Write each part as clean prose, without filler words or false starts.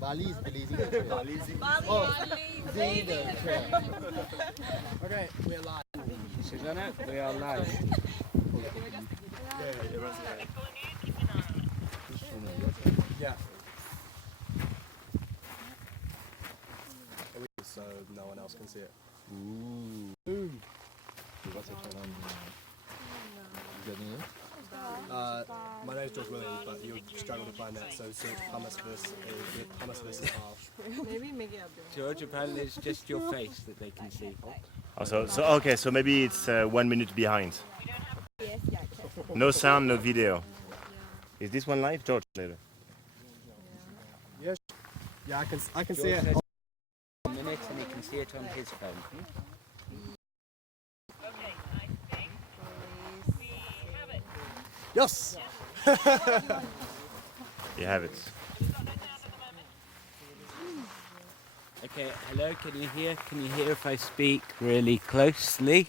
Bali is blazing the trail. Bali. Oh, blazing the trail. Okay, we're live. Susanna, we are live. Yeah. So no one else can see it. Ooh. My name's George Williams, but you'll struggle to find that. So search hummus versus half. Maybe make it up. George, apparently it's just your face that they can see. Oh, so okay, so maybe it's 1 minute behind. Yes, yeah, No sound, no video. Is this one live, George? Later. Yes. Yeah, I can see George it. says 1 minute and he can see it on his phone. Yes. You have it. Okay, hello, can you hear? Can you hear if I speak really closely?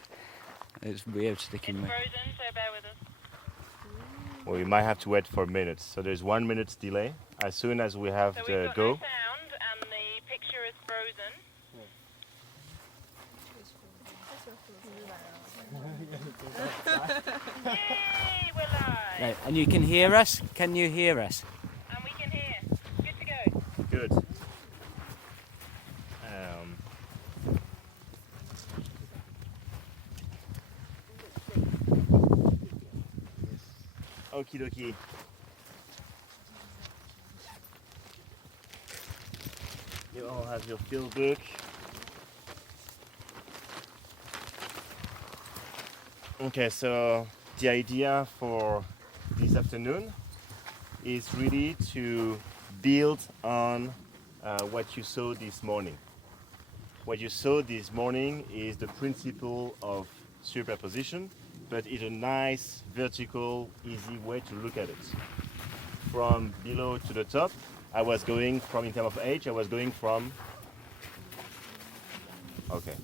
It's weird sticking with. Frozen, so bear with us. Well, we might have to wait for a minute. So there's 1 minute's delay. As soon as we have So the we've got go. no sound and the picture is frozen. Yay, we're live. Right, and you can hear us? Can you hear us? And we can hear. Good to go. Good. Okie dokie. You all have your field book. Okay, so the idea for this afternoon is really to build on what you saw this morning. What you saw this morning is the principle of superposition, but in a nice, vertical, easy way to look at it. From below to the top, I was going from, in terms of age, I was going from, okay.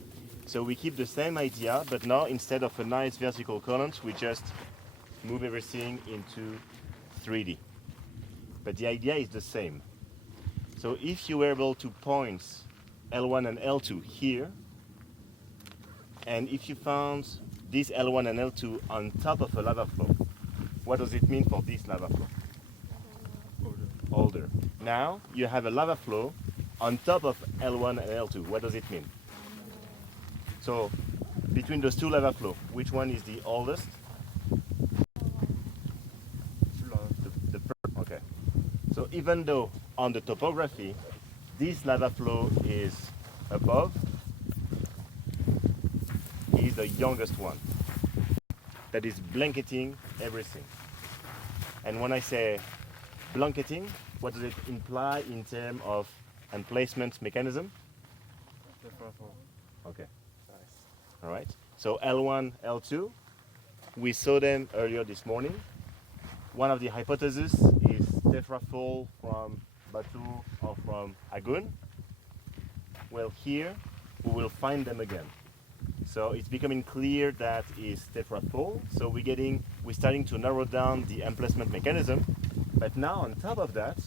So we keep the same idea, but now instead of a nice vertical column, we just move everything into 3D. But the idea is the same. So if you were able to point L1 and L2 here, and if you found this L1 and L2 on top of a lava flow, what does it mean for this lava flow? Older. Now you have a lava flow on top of L1 and L2. What does it mean? So between those two lava flows, which one is the oldest? The first. Okay. So even though on the topography, this lava flow is above, is the youngest one that is blanketing everything. And when I say blanketing, what does it imply in terms of emplacement mechanism? Okay. All right. So L1, L2, we saw them earlier this morning. One of the hypotheses is tetrafall from Batu or from Agun. Well, here we will find them again. So it's becoming clear that is tetrafall. So we're starting to narrow down the emplacement mechanism. But now on top of that,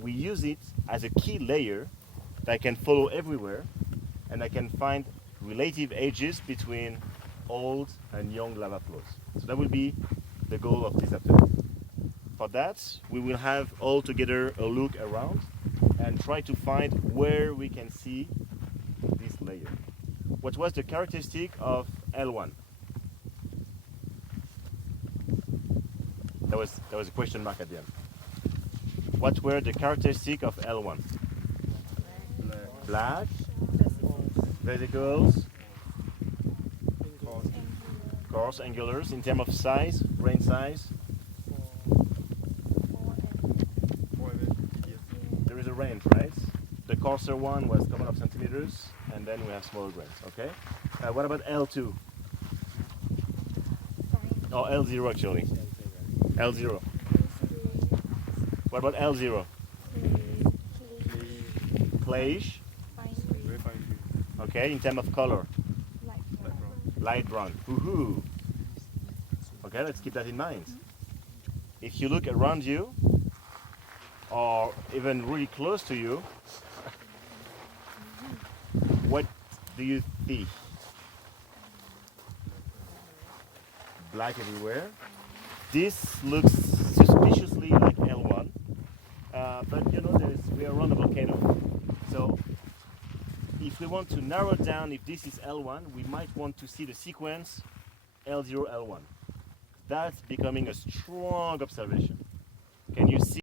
we use it as a key layer that I can follow everywhere, and I can find relative ages between old and young lava flows. So that will be the goal of this afternoon. For that, we will have all together a look around and try to find where we can see this layer. What was the characteristic of L1? There was a question mark at the end. What were the characteristics of L1? Black, vesicles, coarse angulars. In terms of size, grain size, there is a range, right? The coarser one was a couple of centimeters, and then we have smaller grains, okay? What about L2? Oh, L0 actually. L0. What about L0? Clayish. Okay, in terms of color. Light brown. Woohoo! Okay, let's keep that in mind. If you look around you, or even really close to you, what do you see? Black everywhere. This looks suspiciously like L1, but you know we are around a volcano. So if we want to narrow down if this is L1, we might want to see the sequence L0, L1. That's becoming a strong observation. Can you see?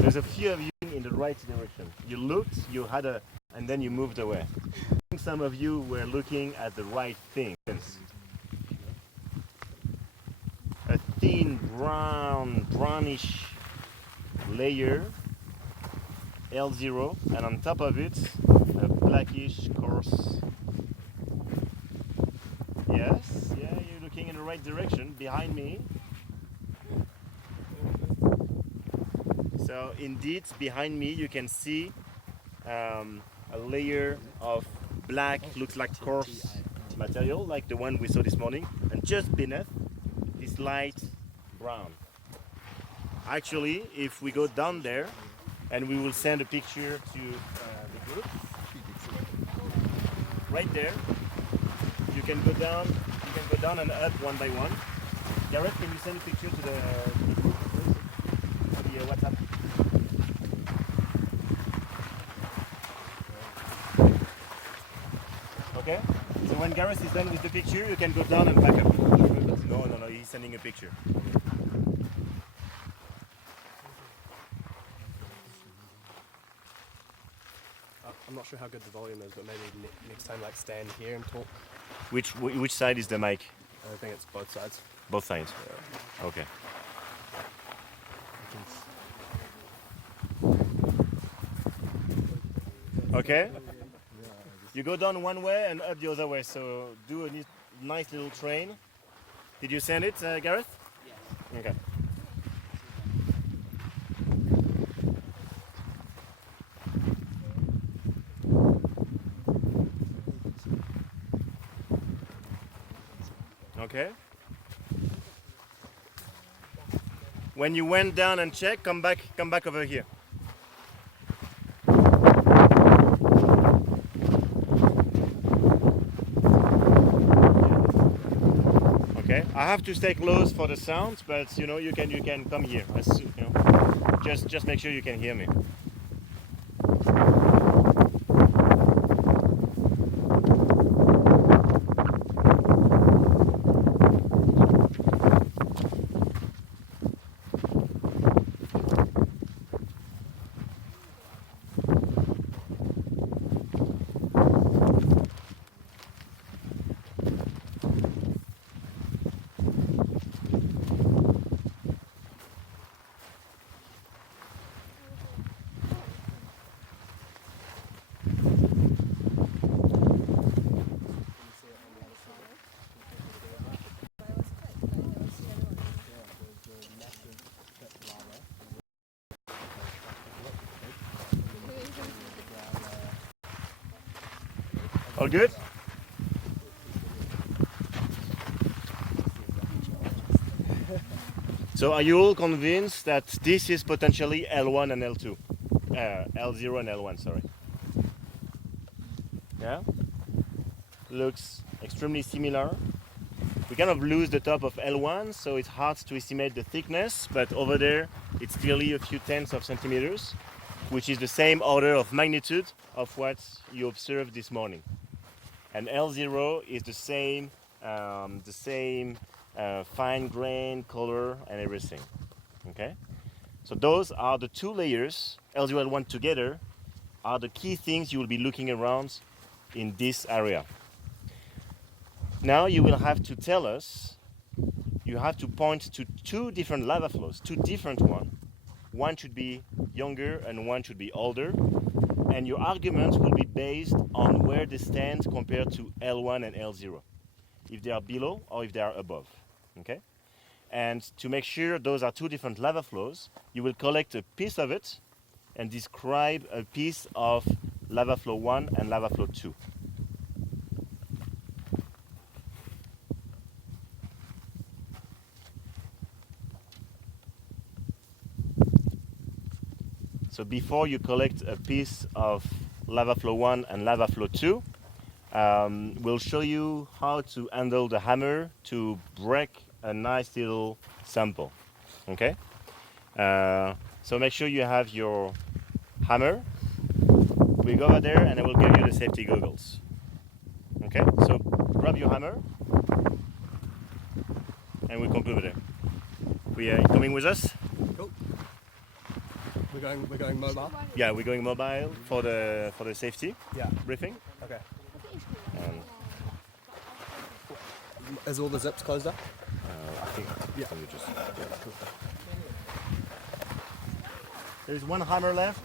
There's a few of you in the right direction. You looked, you had a, and then you moved away. Some of you were looking at the right things. A thin brownish layer, L0, and on top of it, a blackish coarse. Yes, yeah, you're looking in the right direction, behind me. So indeed, behind me you can see a layer of black, looks like coarse material, like the one we saw this morning, and just beneath this light brown. Actually, if we go down there, and we will send a picture to the group, right there, you can go down and up one by one. Gareth, can you send a picture to the group, please? To the WhatsApp? Okay? So when Gareth is done with the picture, you can go down and back up. No, he's sending a picture. I'm not sure how good the volume is, but maybe next time, like, stand here and talk. Which side is the mic? I think it's both sides. Both sides. Yeah. Okay. Okay? You go down one way and up the other way, so do a nice little train. Did you send it, Gareth? Yes. Okay. Okay. When you went down and checked, come back over here. Okay. I have to stay close for the sound, but you know you can come here. Just make sure you can hear me. All good? So are you all convinced that this is potentially L1 and L2? L0 and L1, sorry. Yeah? Looks extremely similar. We kind of lose the top of L1, so it's hard to estimate the thickness, but over there it's clearly a few tenths of centimeters, which is the same order of magnitude of what you observed this morning. And L0 is the same fine grain, color, and everything. Okay? So those are the two layers, L0 and L1 together, are the key things you will be looking around in this area. Now you will have to tell us, you have to point to two different lava flows, two different ones. One should be younger and one should be older. And your arguments will be based on where they stand compared to L1 and L0. If they are below or if they are above. Okay? And to make sure those are two different lava flows, you will collect a piece of it and describe a piece of lava flow 1 and lava flow 2. So before you collect a piece of lava flow 1 and lava flow 2, we'll show you how to handle the hammer to break a nice little sample. Okay? So make sure you have your hammer. We go over there and I will give you the safety goggles. Okay? So grab your hammer and we conclude there. We are coming with us? Cool. We're going mobile. Yeah, we're going mobile for the safety Yeah. briefing. Okay. And Is all the zips closed up? I think Yeah. let me just. There's one hammer left.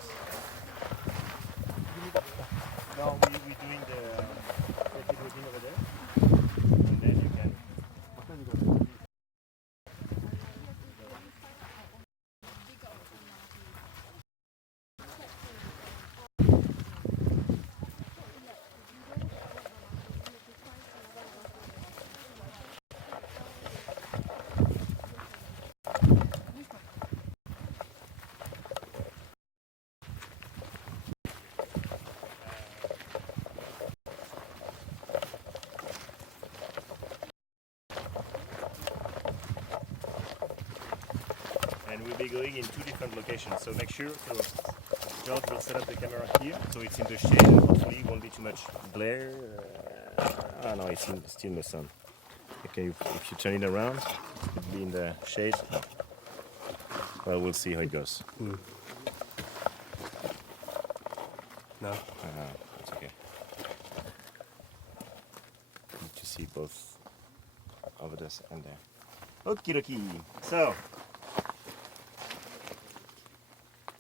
No, we're doing the safety briefing over there, and then you can. And we'll be going in 2 different locations. So make sure, so George will set up the camera here, so it's in the shade. Hopefully, it won't be too much glare. No, it's still in the sun. Okay, if you turn it around, it'll be in the shade. Well, we'll see how it goes. No. It's okay. Need to see both over this and there. Okie dokie. So,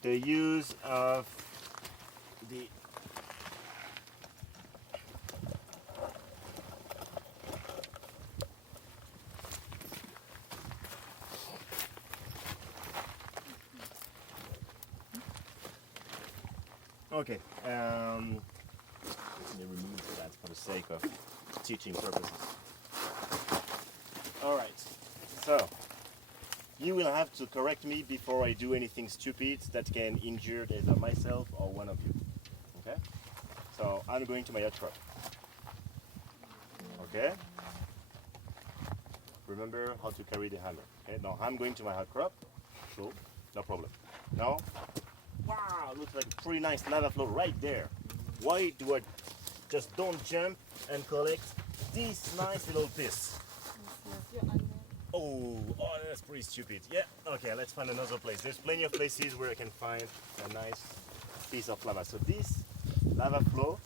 the use of the okay. Let me remove that for the sake of teaching purposes. All right. So. You will have to correct me before I do anything stupid that can injure either myself or one of you. Okay? So I'm going to my hot crop. Okay? Remember how to carry the hammer. Okay? Now I'm going to my hot crop, so no problem. Now, wow, looks like a pretty nice lava flow right there. Why do I just don't jump and collect this nice little piece? Oh, that's pretty stupid. Yeah, okay, let's find another place. There's plenty of places where I can find a nice piece of lava. So this lava flow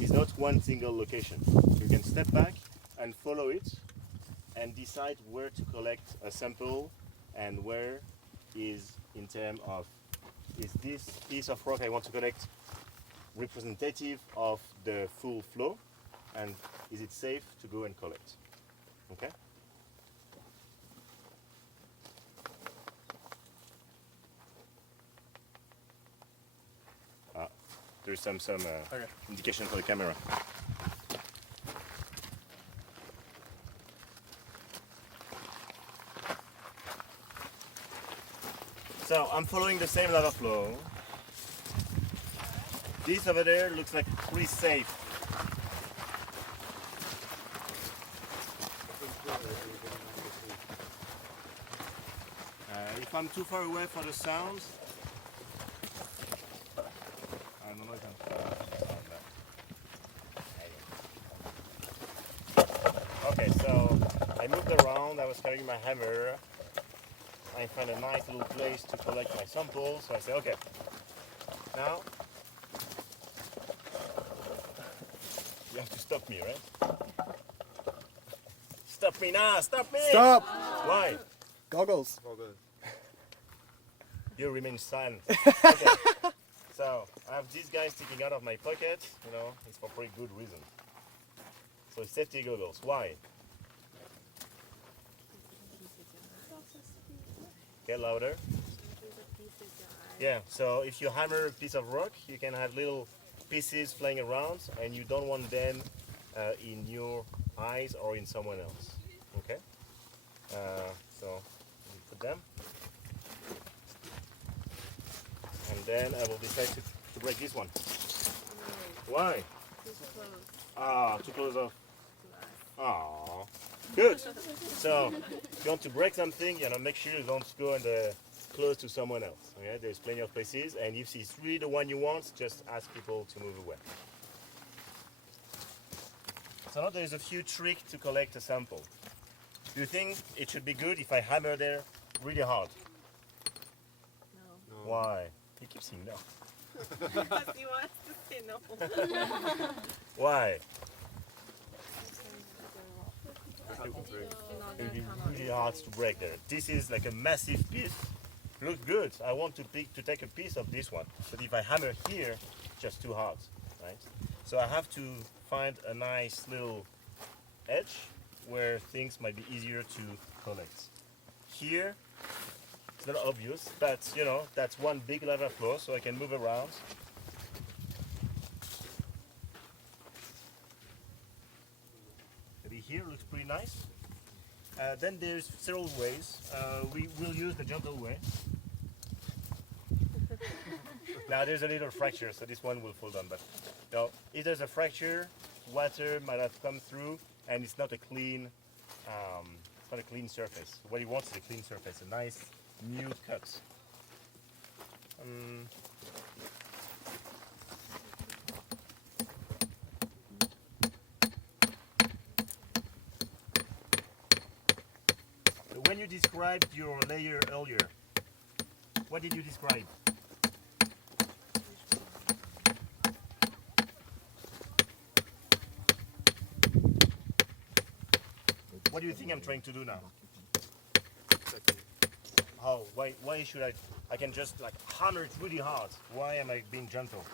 is not one single location. You can step back and follow it and decide where to collect a sample and where is in terms of, is this piece of rock I want to collect representative of the full flow, and is it safe to go and collect? Okay? There's some Okay. indication for the camera. So I'm following the same lava flow. This over there looks like pretty safe. If I'm too far away for the sounds, I don't know if I'm okay, so I moved around, I was carrying my hammer. I found a nice little place to collect my samples, so I say, okay, now you have to stop me, right? Stop me now, stop me! Stop! Why? Goggles. You remain silent. Okay. So I have these guys sticking out of my pocket, you know, it's for pretty good reason. So safety goggles, why? Okay, louder. Yeah, so if you hammer a piece of rock, you can have little pieces flying around, and you don't want them in your eyes or in someone else. Okay? So we put them. And then I will decide to break this one. Why? Ah, too close off. Ah, good. So if you want to break something, make sure you don't go close to someone else. Okay? There's plenty of places, and if it's really the one you want, just ask people to move away. So now there's a few tricks to collect a sample. Do you think it should be good if I hammer there really hard? No. Why? You keep saying no. Because you want us to say no. Why? You're not It gonna will be come out. really hard to break there. This is like a massive piece. Looks good. I want to take a piece of this one. But if I hammer here, just too hard, right? So I have to find a nice little edge where things might be easier to collect. Here, it's not obvious, but that's one big lava flow, so I can move around. Maybe here looks pretty nice. Then there's several ways. We will use the gentle way. Now there's a little fracture, so this one will fall down. But if there's a fracture, water might have come through, and it's not a clean, surface. What he wants is a clean surface, a nice new cut. When you described your layer earlier, what did you describe? What do you think I'm trying to do now? How? Why should I? I can just hammer it really hard. Why am I being gentle?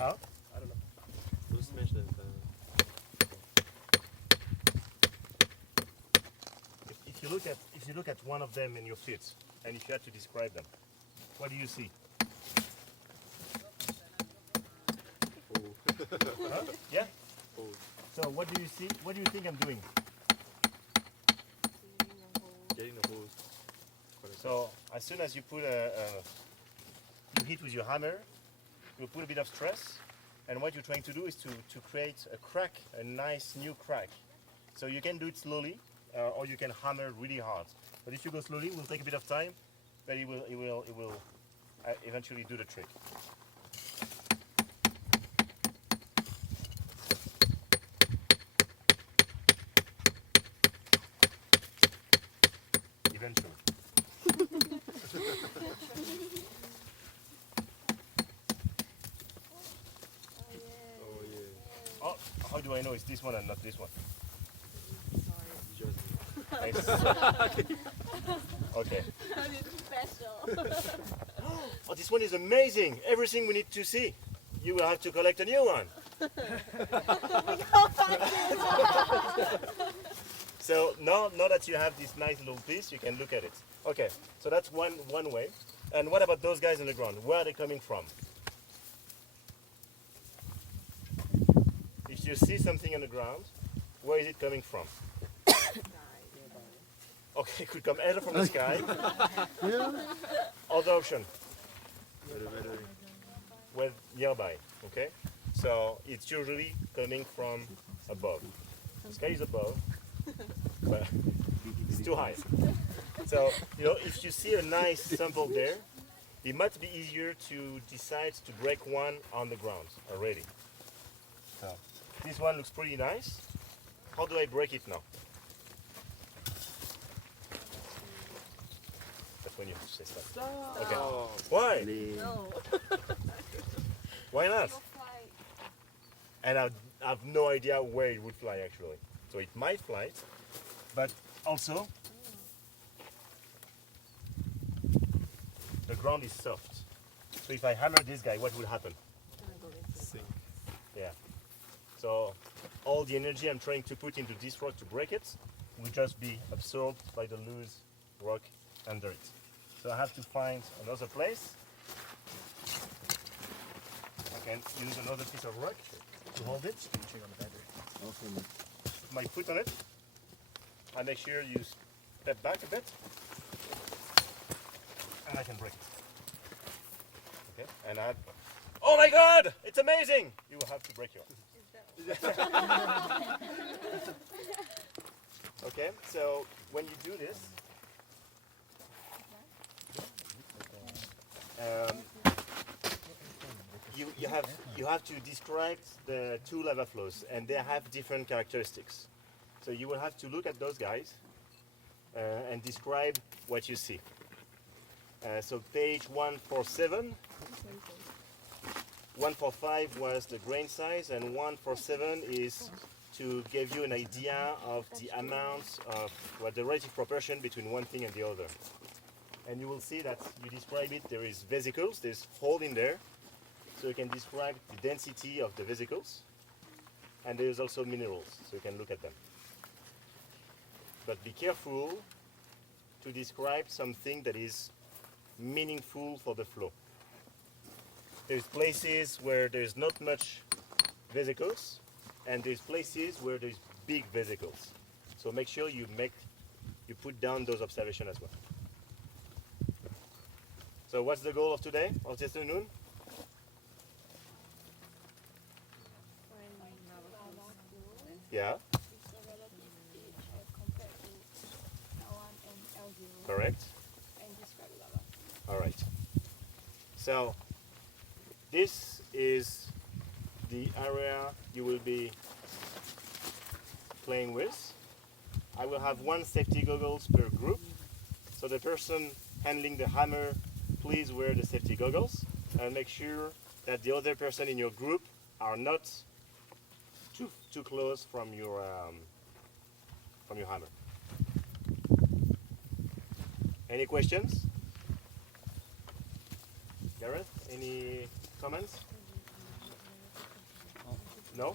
Huh? I don't know. Du smash it. If you look at one of them in your feet, and if you had to describe them, what do you see? Huh? Yeah? So what do you see? What do you think I'm doing? Getting the hose. So as soon as you put you hit with your hammer, you put a bit of stress, and what you're trying to do is to create a crack, a nice new crack. So you can do it slowly, or you can hammer really hard. But if you go slowly, it will take a bit of time, but it will eventually do the trick. Eventually. Oh yeah. Oh, how do I know it's this one and not this one? Just Nice. Okay. Special. Oh, this one is amazing. Everything we need to see. You will have to collect a new one. So now that you have this nice little piece, you can look at it. Okay, so that's one way. And what about those guys on the ground? Where are they coming from? If you see something on the ground, where is it coming from? Okay, it could come either from the sky or the ocean. Well, nearby, okay? So it's usually coming from above. The sky is above, but it's too high. So, if you see a nice sample there, it might be easier to decide to break one on the ground already. So, this one looks pretty nice. How do I break it now? That's when you have to say stop. Okay. Why? No. Why not? And I have no idea where it would fly actually. So it might fly, but also the ground is soft. So if I hammer this guy, what will happen? sink. Yeah. So all the energy I'm trying to put into this rock to break it will just be absorbed by the loose rock under it. So I have to find another place. I can use another piece of rock to hold it. Put my foot on it. And make sure you step back a bit. And I can break it. Okay, and I. Oh my God! It's amazing! You will have to break yours. Okay, so when you do this, you have to describe the two lava flows, and they have different characteristics. So you will have to look at those guys and describe what you see. So page 147, 145 was the grain size, and 147 is to give you an idea of the amount of the relative proportion between one thing and the other. And you will see that you describe it, there is vesicles, there's hole in there, so you can describe the density of the vesicles, and there's also minerals, so you can look at them. But be careful to describe something that is meaningful for the flow. There's places where there's not much vesicles, and there's places where there's big vesicles. So make sure you put down those observations as well. So what's the goal of today, of this afternoon? Yeah. Correct. All right. So this is the area you will be playing with. I will have one safety goggles per group. So the person handling the hammer, please wear the safety goggles and make sure that the other person in your group are not too close from your hammer. Any questions? Gareth, any comments? No?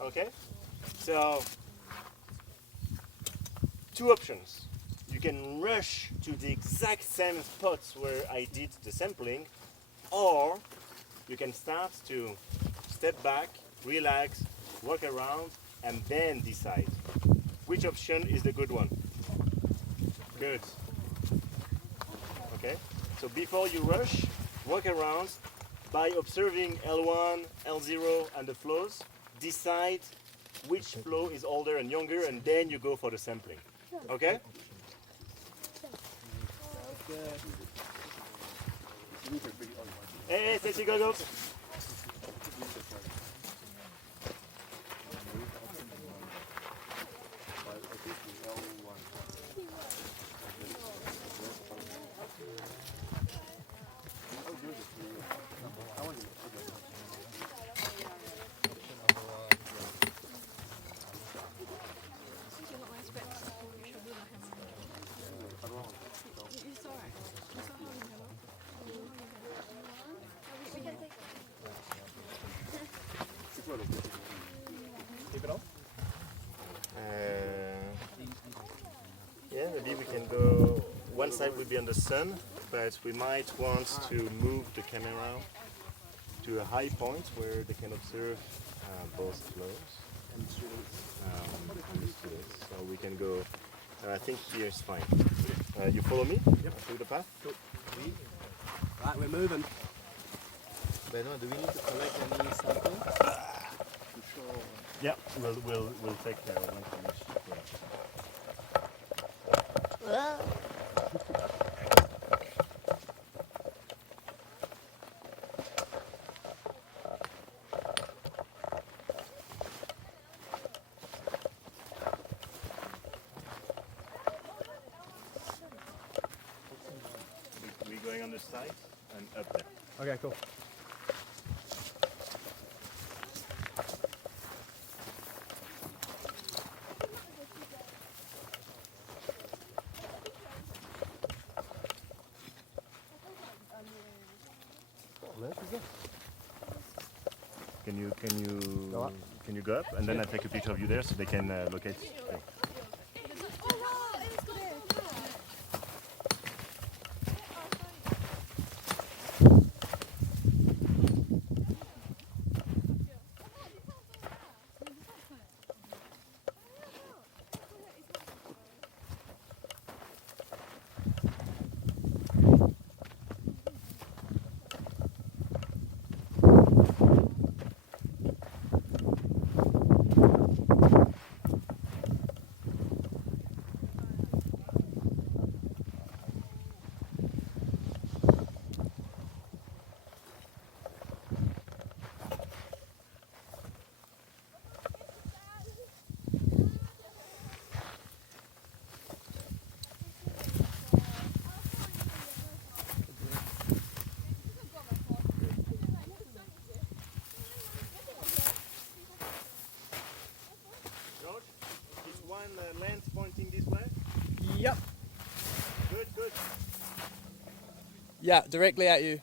Okay. So, two options. You can rush to the exact same spots where I did the sampling, or you can start to step back, relax, walk around, and then decide. Which option is the good one? Good. Okay, so before you rush, walk around by observing L1, L0 and the flows, decide which flow is older and younger, and then you go for the sampling. Okay? Hey, safety goggles. Keep it on? Yeah, maybe we can go. One side will be on the sun, but we might want to move the camera to a high point where they can observe both flows. So we can go. I think here is fine. You follow me? Yep. Through the path? Cool. Right, we're moving. Benoit, do we need to collect any samples? Yeah, we'll take one from each. We're going on the side and up there. Okay, cool. Can you go up and then I take a picture of you there so they can locate you. Yeah, directly at you.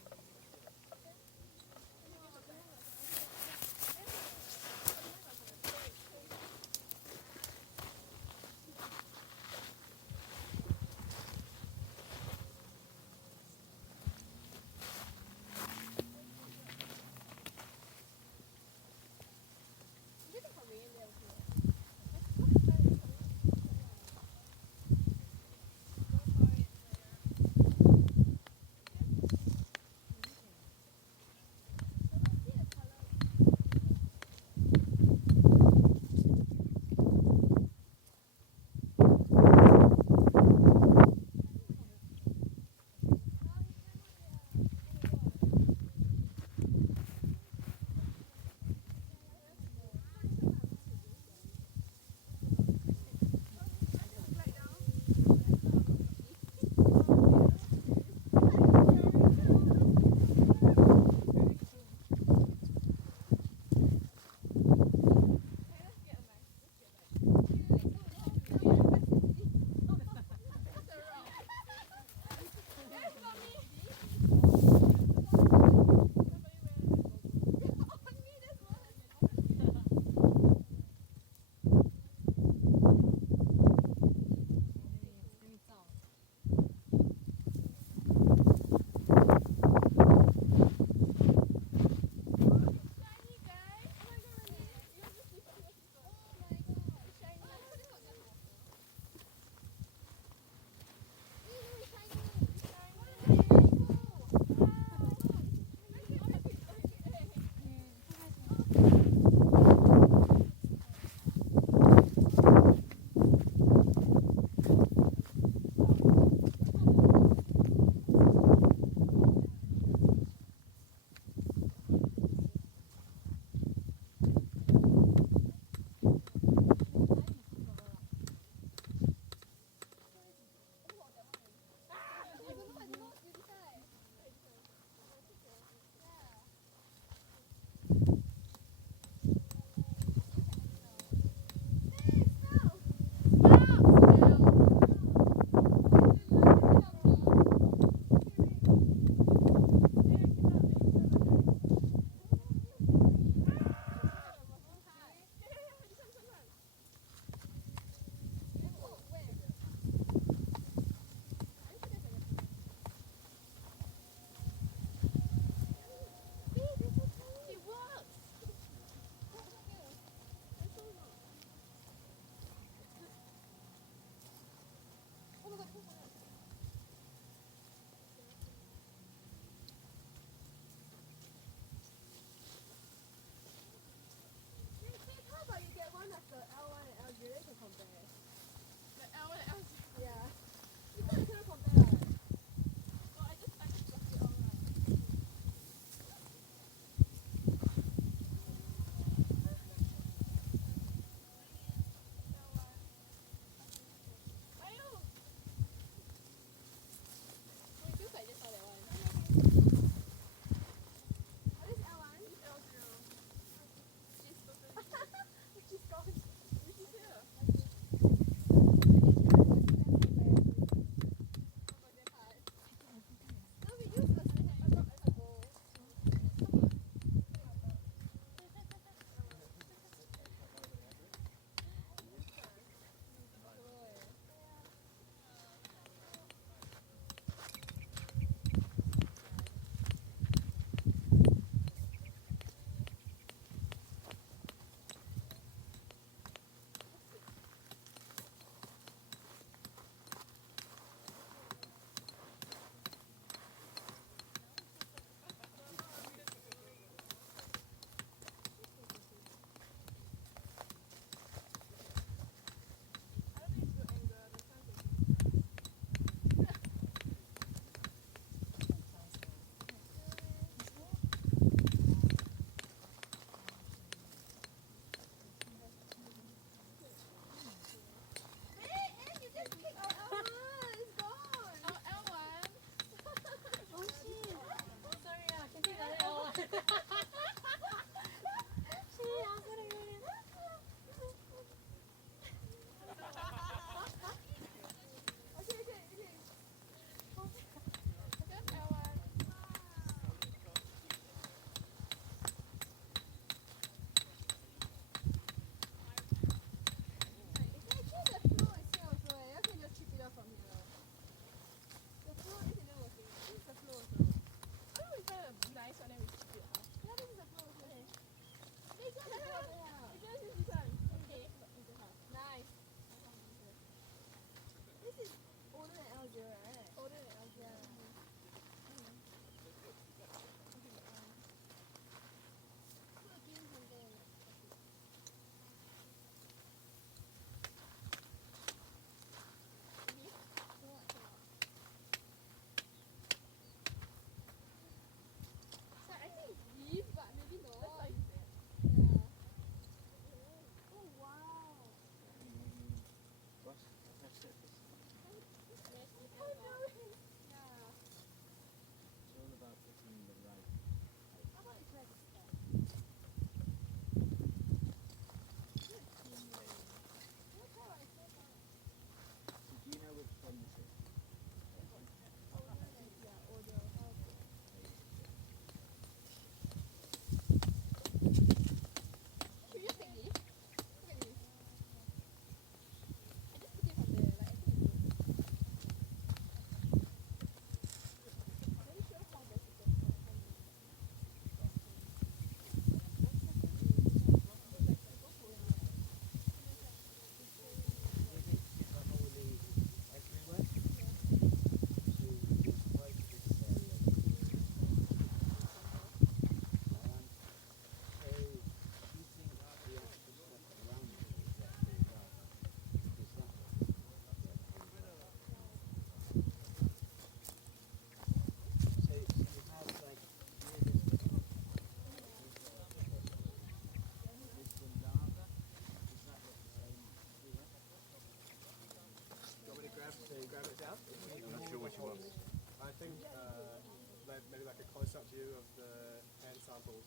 like a close-up view of the hand samples.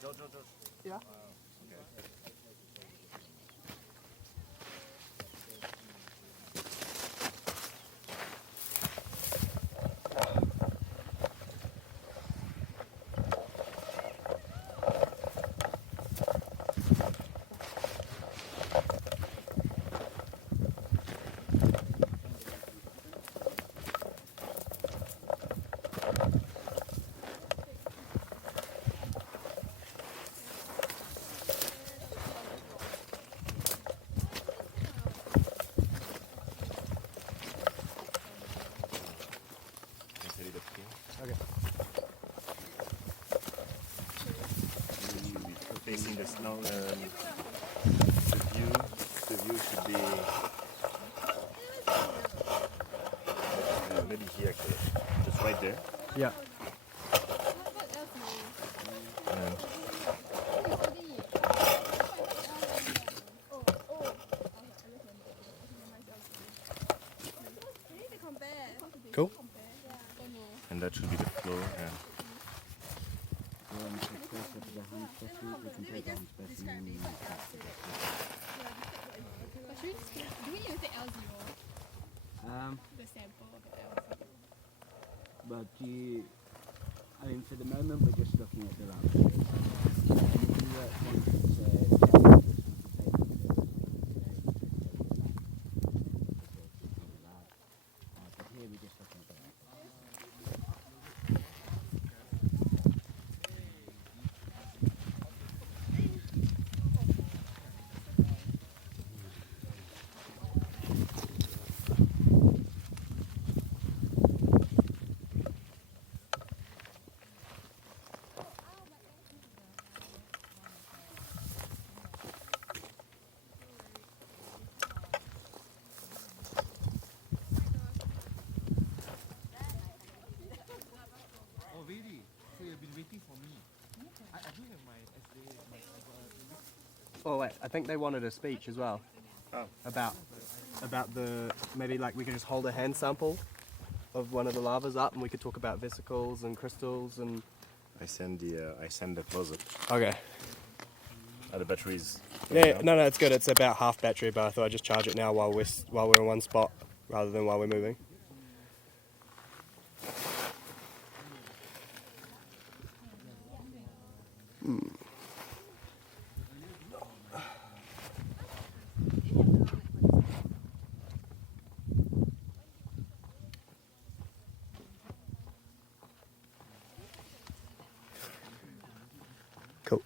George. Yeah. Okay. Facing the snow. The view should be maybe here, actually, just right there. Yeah. Cool. And that should be the floor. Yeah. Do we use the L0? Um, The sample of the L0? but I mean, for the moment, we're just looking at the lab. But here we're just looking at the lab. Oh really? So you've been waiting for me. I do have my essay. Oh wait, I think they wanted a speech as well. Oh. About the, maybe like we could just hold a hand sample of one of the lavas up and we could talk about vesicles and crystals and... I send the close-up. Okay. The batteries. Yeah, no, it's good. It's about half battery, but I thought I'd just charge it now while we're in one spot rather than while we're moving. Cool.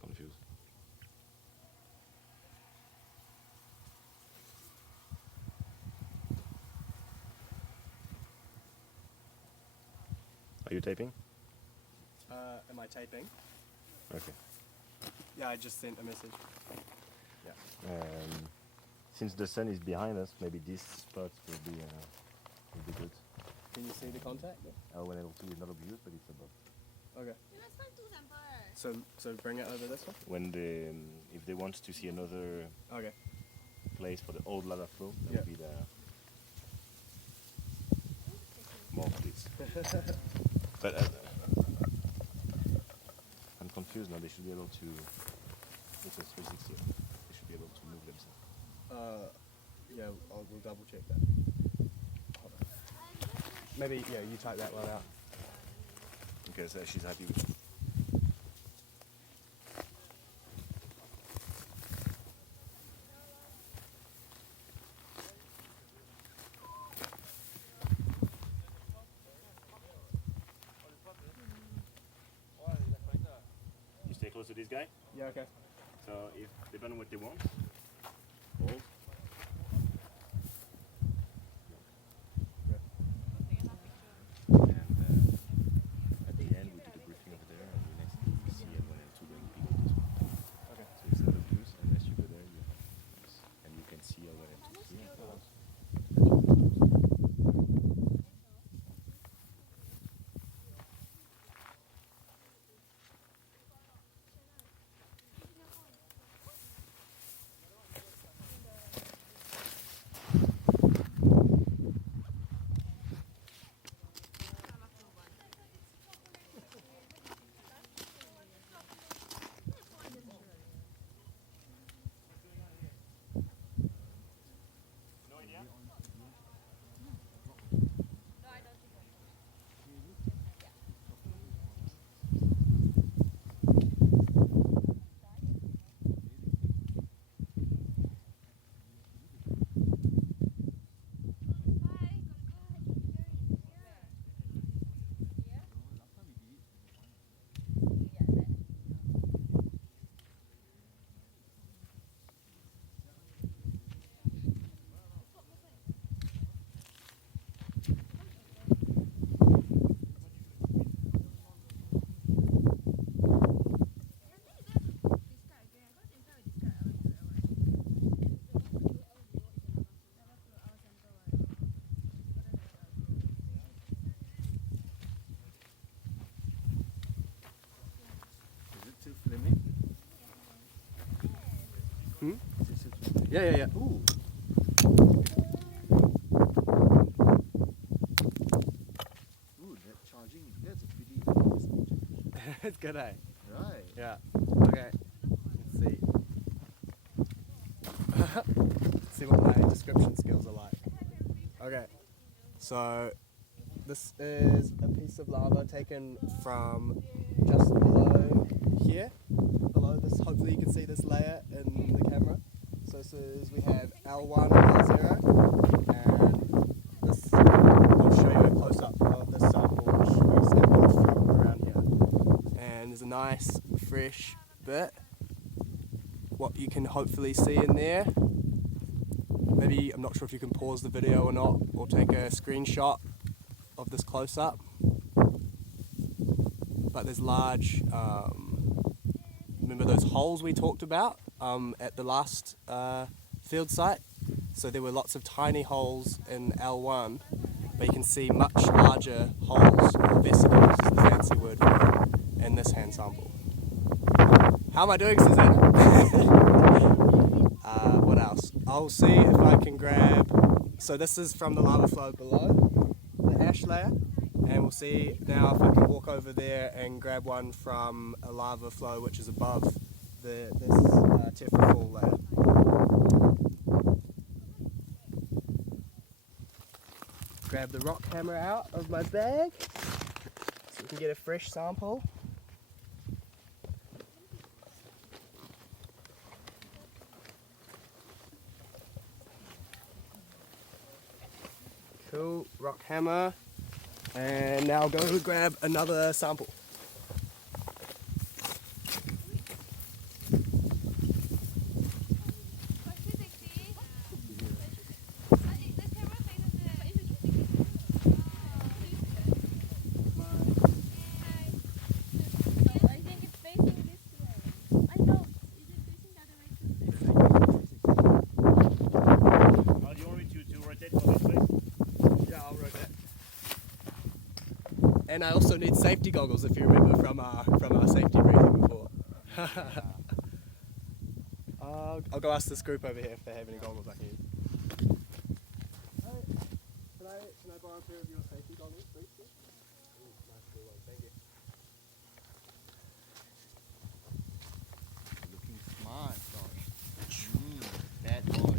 Confused. Are you typing? Am I typing? Okay. Yeah, I just sent a message. Since the sun is behind us, maybe this spot will be good. Can you see the contact? When L2 is not obvious, but it's above. Okay. So bring it over this one? When if they want to see another Okay. place for the old lava flow, that Yeah. would be the more please. But I'm confused now. They should be able to. It's a 360. They should be able to move themselves. Yeah, we'll double check that. Hold on. Maybe, yeah, you type that one out. Okay, so she's happy with it. to this guy. Yeah, okay. So if depending on what they want, hold. And at the end, we do the briefing over there, and the next thing we see everyone else going below this one. Okay. So it's never views unless you go there, you have views. And you can see everyone else here. Is it still filming? Hmm? Is it still filming? Yeah. Ooh. Ooh, that charging, that's a pretty It's good, eh? right. Yeah. Okay. Let's see. Let's see what my description skills are like. Okay. So this is a piece of lava taken from just below here. Below this, hopefully you can see this layer in the camera. So this is, we have L1 and L0, and this, I'll show you a close-up of this sample which we sampled from around here. And there's a nice fresh bit, what you can hopefully see in there. Maybe, I'm not sure if you can pause the video or not, or take a screenshot of this close-up. But there's large, remember those holes we talked about at the last field site? So there were lots of tiny holes in L1, but you can see much larger holes, or vesicles is the fancy word for it, in this hand sample. How am I doing, Suzanne? What else? I'll see if I can grab, so this is from the lava flow below, the ash layer, and we'll see now if I can walk over there and grab one from a lava flow which is above this tephra fall layer. Grab the rock hammer out of my bag so we can get a fresh sample. Cool, rock hammer. And now go grab another sample. How do you want me to rotate for this way? Yeah, I'll rotate. And I also need safety goggles, if you remember from our safety briefing before. I'll go ask this group over here if they have any goggles I can use. Can I borrow a pair of your safety goggles, please? Nice cool one, thank you. Looking smart, Josh. Bad boy.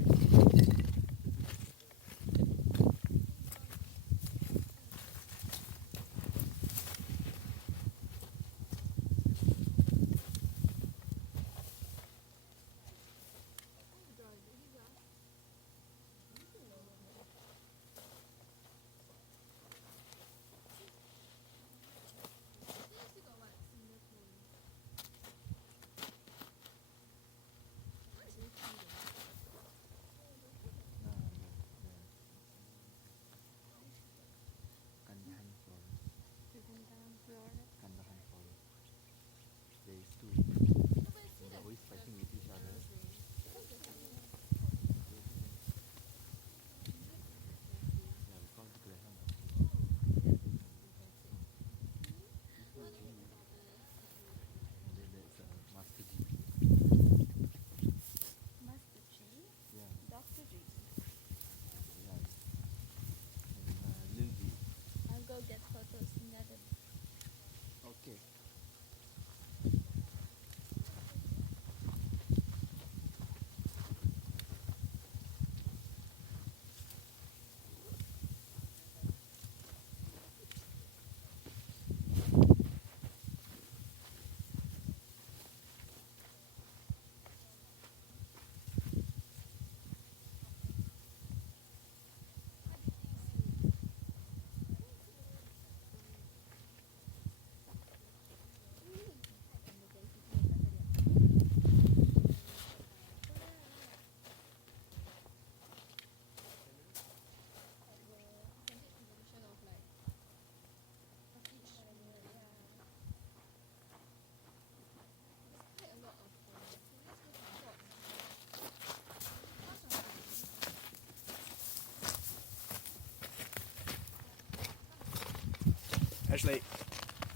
Actually,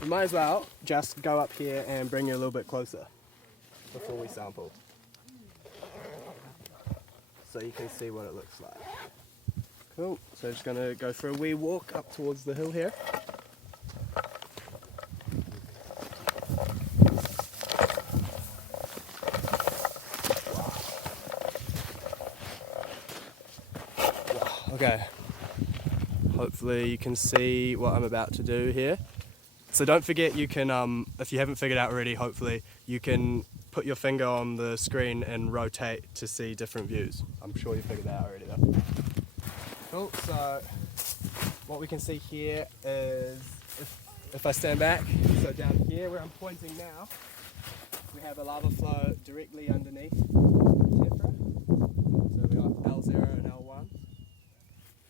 we might as well just go up here and bring you a little bit closer before we sample, so you can see what it looks like. Cool, so just going to go for a wee walk up towards the hill here. Okay, hopefully you can see what I'm about to do here. So don't forget, you can, if you haven't figured out already, hopefully you can put your finger on the screen and rotate to see different views. I'm sure you figured that out already though. Cool, so what we can see here is, if I stand back, so down here where I'm pointing now, we have a lava flow directly underneath tetra. So we got L0 and L1.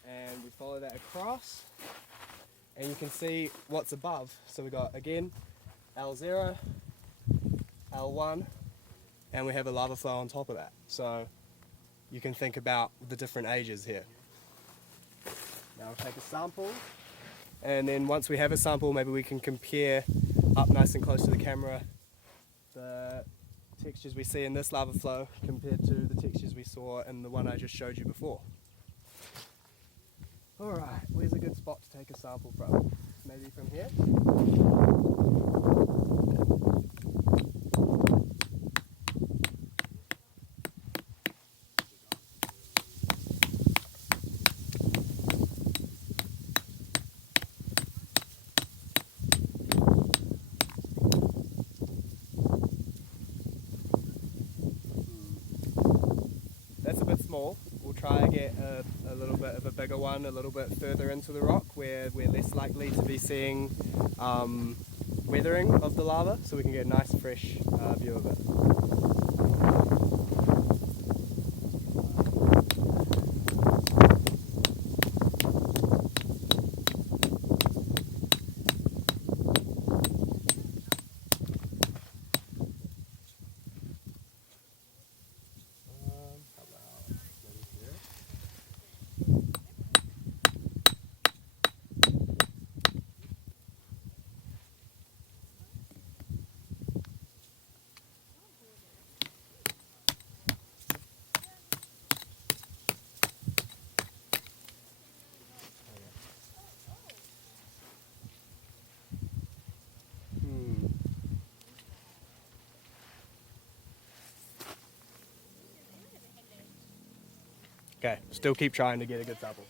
And we follow that across, and you can see what's above. So we got, again, L0, L1, and we have a lava flow on top of that. So you can think about the different ages here. Now we'll take a sample, and then once we have a sample, maybe we can compare up nice and close to the camera the textures we see in this lava flow compared to the textures we saw in the one I just showed you before. Alright, where's a good spot to take a sample from? Maybe from here? That's a bit small. We'll try and get a little bit of a bigger one a little bit further into the rock where we're less likely to be seeing weathering of the lava, so we can get a nice fresh view of it. Okay, still keep trying to get a good sample.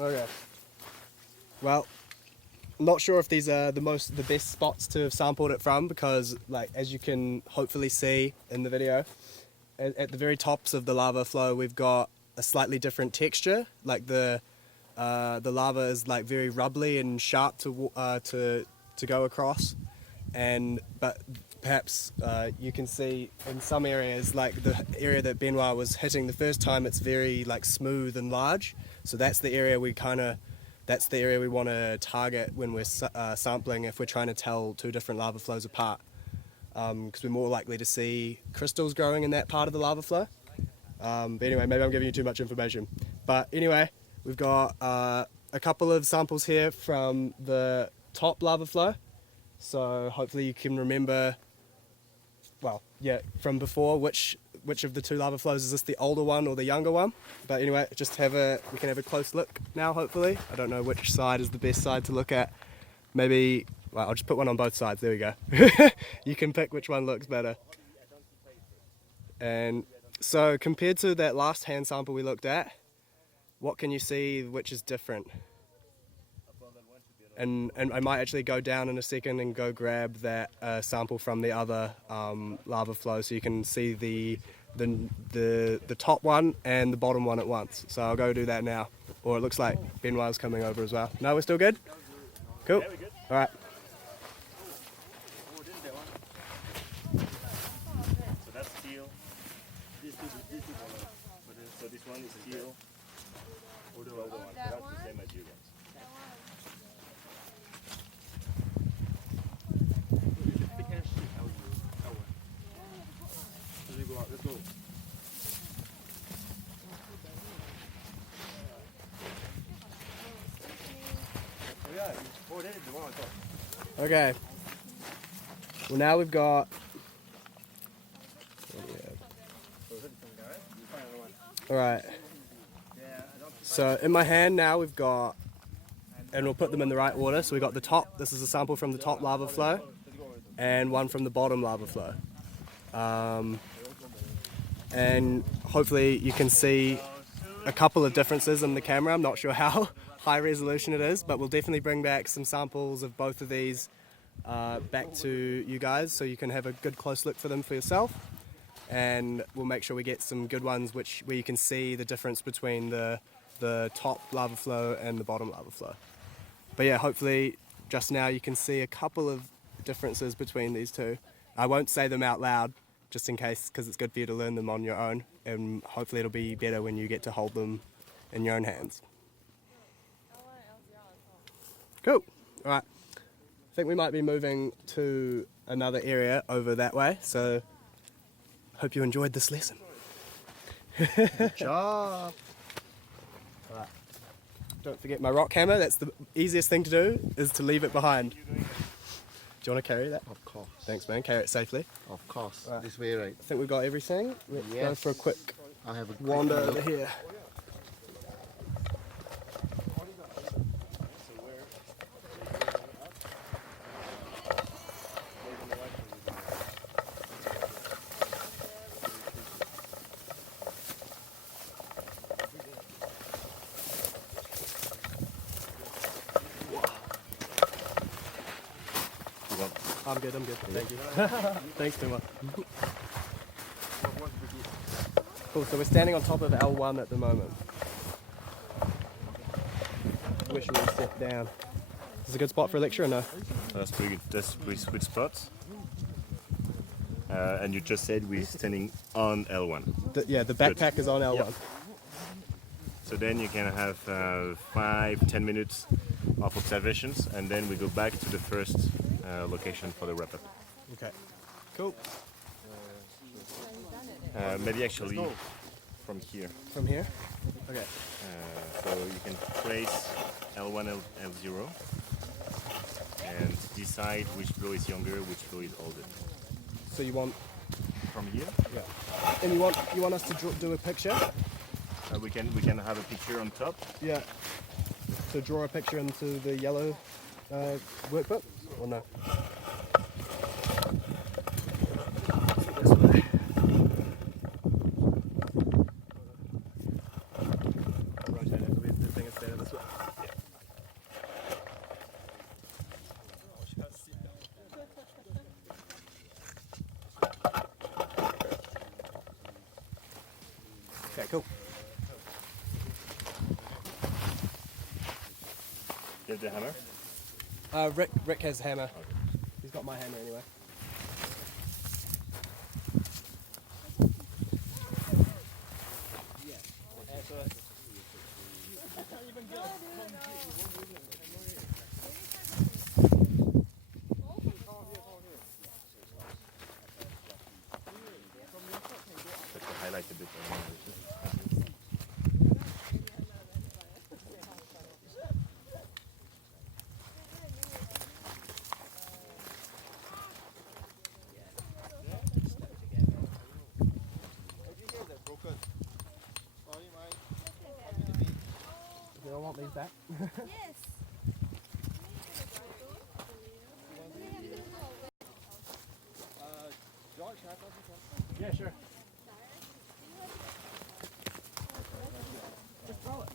Okay. Well, I'm not sure if these are the best spots to have sampled it from, because, like, as you can hopefully see in the video, at the very tops of the lava flow we've got a slightly different texture. Like the lava is like very rubbly and sharp to go across, but perhaps you can see in some areas, like the area that Benoit was hitting the first time, it's very like smooth and large. So that's the area we want to target when we're sampling, if we're trying to tell two different lava flows apart, because we're more likely to see crystals growing in that part of the lava flow. But anyway, maybe I'm giving you too much information. But anyway, we've got a couple of samples here from the top lava flow. So hopefully you can remember, well, yeah, from before, which of the two lava flows, is this the older one or the younger one? But anyway, we can have a close look now, hopefully. I don't know which side is the best side to look at. Maybe, well, I'll just put one on both sides, there we go. You can pick which one looks better. And so compared to that last hand sample we looked at, what can you see which is different? and I might actually go down in a second and go grab that sample from the other lava flow, so you can see the top one and the bottom one at once. So I'll go do that now. Or it looks like Benoit's coming over as well. No, we're still good? Cool. Yeah, we're good. All right. So that's steel. So this one is steel. The older one. That's the same as you guys. Let's go. Oh, that is the one on top. Okay. Well, now we've got. All right. So in my hand now we've got, and we'll put them in the right order. So we got the top. This is a sample from the top lava flow, and one from the bottom lava flow. And hopefully you can see a couple of differences in the camera. I'm not sure how high resolution it is, but we'll definitely bring back some samples of both of these back to you guys so you can have a good close look for them for yourself. And we'll make sure we get some good ones where you can see the difference between the top lava flow and the bottom lava flow. But yeah, hopefully just now you can see a couple of differences between these two. I won't say them out loud just in case, because it's good for you to learn them on your own, and hopefully it'll be better when you get to hold them in your own hands. Cool. All right. I think we might be moving to another area over that way, so hope you enjoyed this lesson. Good job. All right. Don't forget my rock hammer. That's the easiest thing to do, is to leave it behind. Do you want to carry that? Of course. Thanks, man. Carry it safely. Of course. Right. This way, right? I think we've got everything. Let's go Yes. for a quick I'll have a quick wander look. over here. I'm good, thank you. Thanks, Tuma. Cool, so we're standing on top of L1 at the moment. Where should we sit down? Is this a good spot for a lecture or no? That's pretty good. That's a pretty sweet spot. And you just said we're standing on L1. Yeah, the backpack is on L1. Yep. So then you can have 5-10 minutes of observations, and then we go back to the first location for the wrap-up. Okay, cool. Maybe actually from here. From here? Okay. So you can trace L1, L0, and decide which flow is younger, which flow is older. So you want, From here, yeah. And you want us to do a picture? we can have a picture on top. Yeah. So draw a picture into the yellow workbook, or no? This way. I'll rotate it. I think it's better this way. Okay, cool. You have the hammer? Rick has a hammer. He's got my hammer anyway. But to highlight a bit. Do I want these back? Yes. Yeah, sure. Just throw it.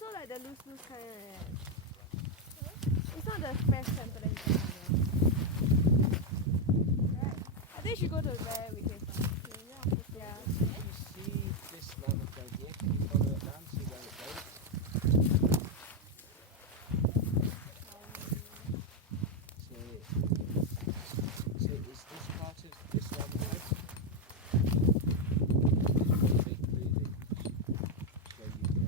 also like the loose kind. It's not the fresh temper. Right. I think you should go to where we came from. Yeah. Can you see this lava flow here? Can you follow it down, see where it goes? So is this part of this lava flow? Big cleavage where you go.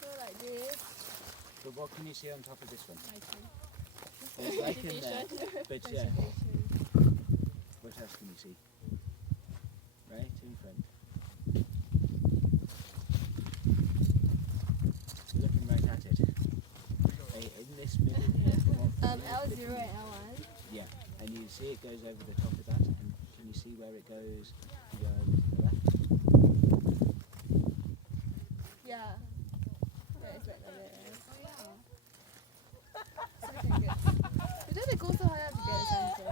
So like this. So what can you see on top of this one? There's like in there, but yeah. What else can you see? Right in front. Looking right at it. In this middle here. L0 and L1. Yeah, and you see it goes over the top of that, and can you see where it goes? To the left? Yeah. Yeah, it's like that. You know they go so high up to get a sensor.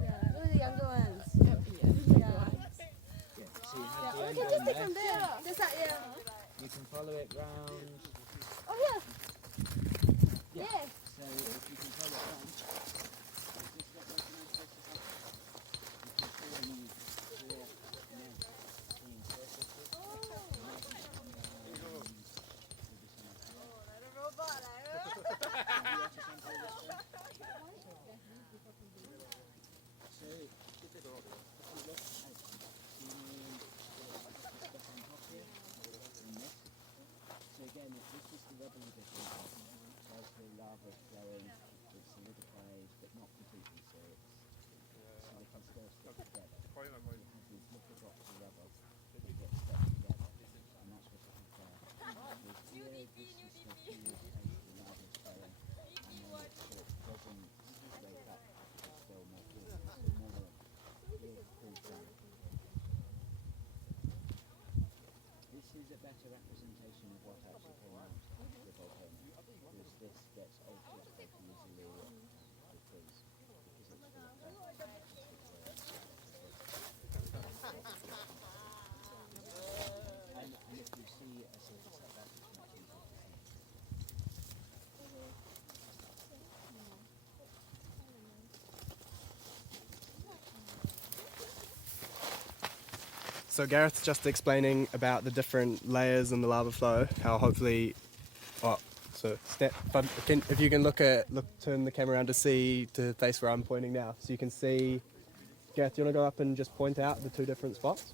Yeah, those are the younger ones. Yeah. Yeah, so you have Yeah. the Oh, end we can going just take there. from there. Just like, yeah. You can follow it round. Oh, yeah. Yeah. Yeah. So if you can follow it round, just got those nice places up. You can see them here now. Seeing surfaces. So, if you look out, you mean stuff on top here, and this. So again, if this is the rubbly bit, as the lava is flowing, it solidifies, but not completely, so they can still stick together. You have these little drops of rubble that get stuck together, and that's what it is there. With here, this is the fluid as the lava is flowing, and then so it doesn't break up, it's still more fluid, it's still more cooled down. This is a better representation of what actually came out of the volcano, because this gets altered quite easily with freeze, because it's full of pressure. And if you see a surface like that, it's much easier to see. So Gareth's just explaining about the different layers in the lava flow, how hopefully, if you can turn the camera around to face where I'm pointing now, so you can see. Gareth, do you want to go up and just point out the two different spots?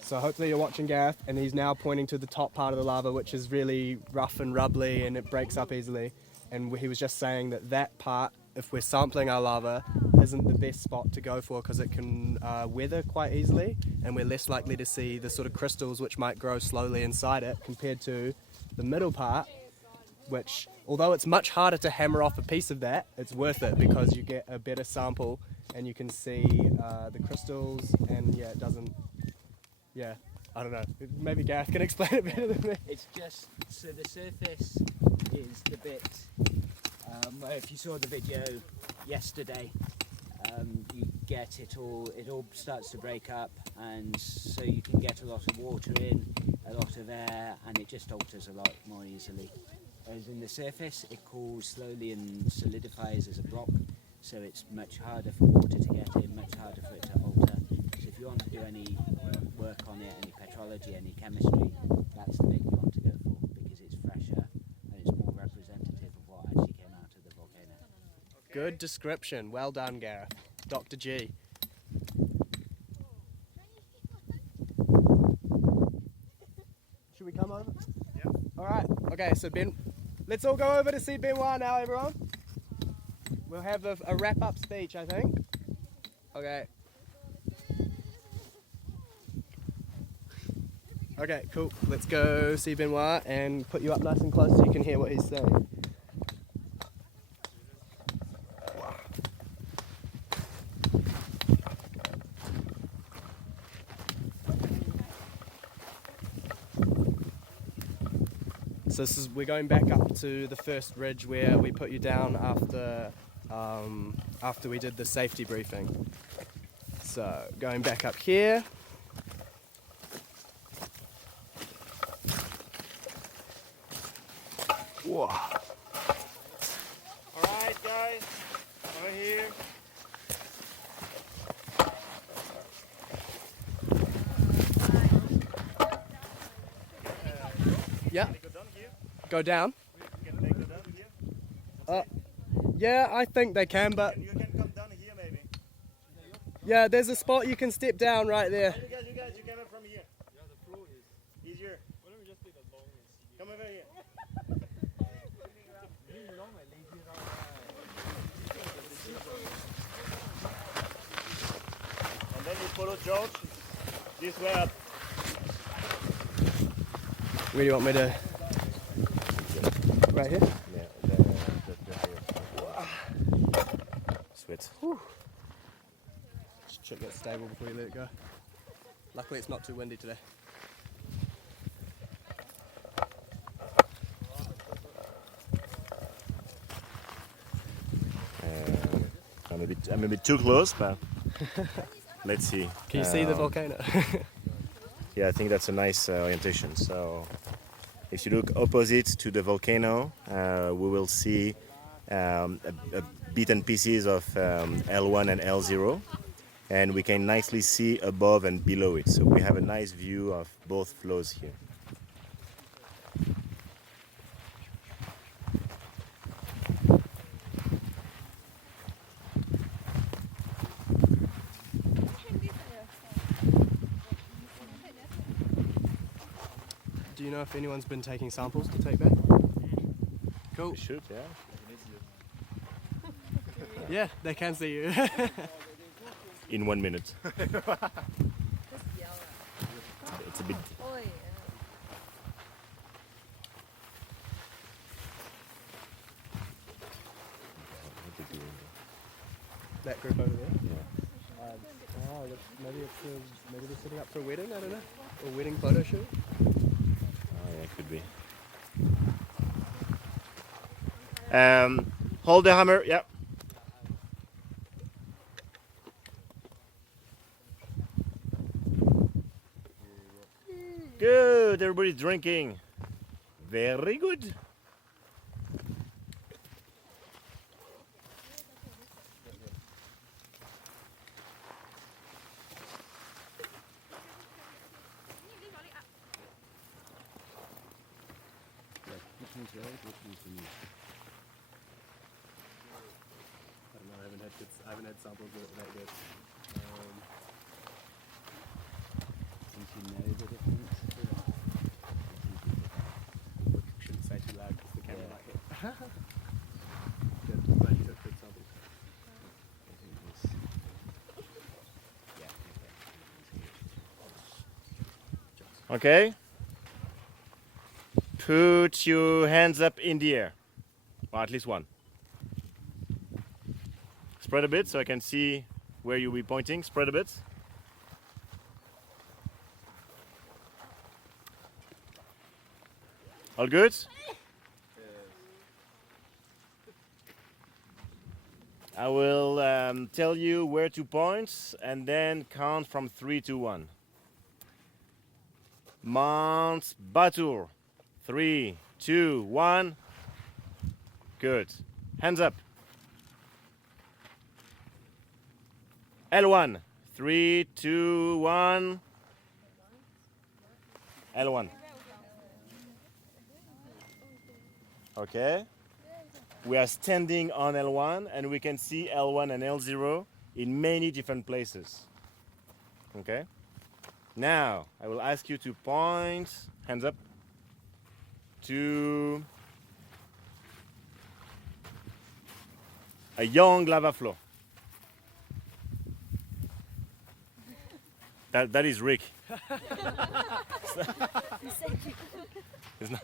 So hopefully you're watching Gareth, and he's now pointing to the top part of the lava, which is really rough and rubbly, and it breaks up easily. And he was just saying that part, if we're sampling our lava, isn't the best spot to go for because it can weather quite easily, and we're less likely to see the sort of crystals which might grow slowly inside it compared to the middle part, which, although it's much harder to hammer off a piece of that, it's worth it because you get a better sample and you can see the crystals, and it doesn't, I don't know, maybe Gareth can explain it better than me. It's just, so the surface is the bit, where if you saw the video yesterday, you get it all starts to break up, and so you can get a lot of water in, a lot of air, and it just alters a lot more easily. Whereas in the surface, it cools slowly and solidifies as a block, so it's much harder for water to get in, much harder for it to alter. So if you want to do any work on it, any petrology, any chemistry, that's the bit you want to go for, because it's fresher and it's more representative of what actually came out of the volcano. Good description, well done Gareth. Dr. G. Should we come over? Yeah. Alright, okay, so let's all go over to see Benoit now, everyone. We'll have a wrap-up speech, I think. Okay. Okay, cool. Let's go see Benoit and put you up nice and close so you can hear what he's saying. So we're going back up to the first ridge where we put you down after after we did the safety briefing. So going back up here. Whoa. Alright guys, over here. Yeah. Can they go down here? Go down. Can they go down here? Yeah, I think they can, but You can come down here maybe. yeah, there's a spot you can step down right there. You guys, you come up from here. Yeah, the flow is easier. Why don't we just take a long and come over here. And then you follow George this way up. Where do you want me to? Right here? Yeah, sweet. Just check that's stable before you let it go. Luckily it's not too windy today. I'm a bit too close, but let's see. Can you see the volcano? Yeah, I think that's a nice orientation. So if you look opposite to the volcano, we will see a bit and pieces of L1 and L0, and we can nicely see above and below it. So we have a nice view of both flows here. Do you know if anyone's been taking samples to take back? Cool. We should, yeah. Yeah, they can see you. In 1 minute. It's a bit. That group over there? Yeah. Maybe they're setting up for a wedding, I don't know. Or a wedding photo shoot? Oh yeah, could be. Hold the hammer, yeah. Good, everybody's drinking. Very good. I don't know, I haven't had samples that good. Shouldn't say too loud because the camera might hit. Good, glad you took good samples. Okay. Put your hands up in the air. Or at least one. Spread a bit so I can see where you'll be pointing. Spread a bit. All good? I will tell you where to point and then count from 3 to 1. Mount Batur. 3, 2, 1. Good. Hands up. L1. 3, 2, 1. L1. Okay. We are standing on L1 and we can see L1 and L0 in many different places. Okay. Now I will ask you to point, hands up, to a young lava flow. That is Rick. It's not.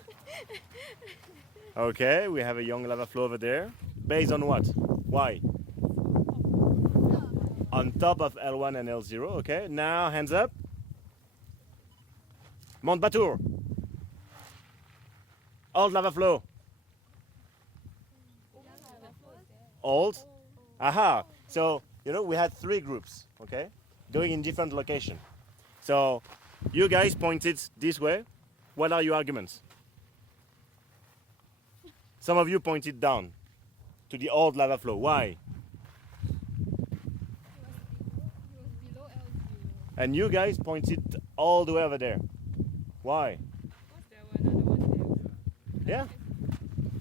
Okay, we have a young lava flow over there. Based on what? Why? On top of L1 and L0. Okay, now hands up. Mount Batur. Old lava flow. Old. Aha! So, we had 3 groups, okay? Going in different locations. So, you guys pointed this way. What are your arguments? Some of you pointed down to the old lava flow. Why? It was below L0. And you guys pointed all the way over there. Why? Was there another one there? Yeah.